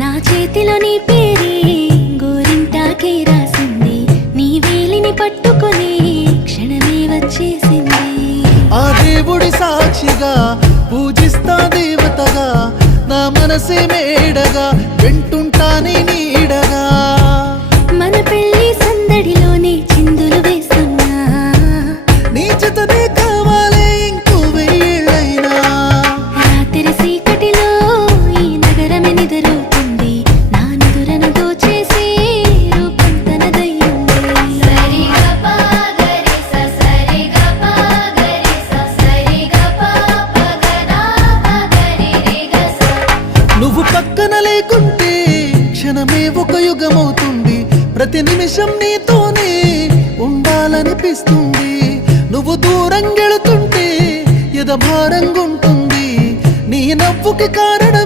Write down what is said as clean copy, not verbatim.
నా చేతిలో నీ పేరే గోరింటాకే రాసింది, నీ వేలిని పట్టుకొని క్షణమే వచ్చేసింది. ఆ దేవుడి సాక్షిగా పూజిస్తా దేవతగా, నా మనసే మేడగా వింటుంటానే నీడగా. మన పెళ్లి సందడిలోనే చిందులు వేస్తున్నా, నీ జతనే కావాలే ఇంకో వెయ్యేళ్ళైనా. రాత్రి చీకటిలో ఈ నగరమే నిద్రవుతుంది, నా నిదురను దోచేసి రూపం తనదయ్యింది. నువ్వు పక్కన లేకుంటే క్షణమే ఒక యుగమవుతుంది, ప్రతి నిమిషం నీతోనే ఉండాలనిపిస్తుంది. నువ్వు దూరం గెళుతుంటే ఎద భారంగుంటుంది, నీ నవ్వుకి కారణం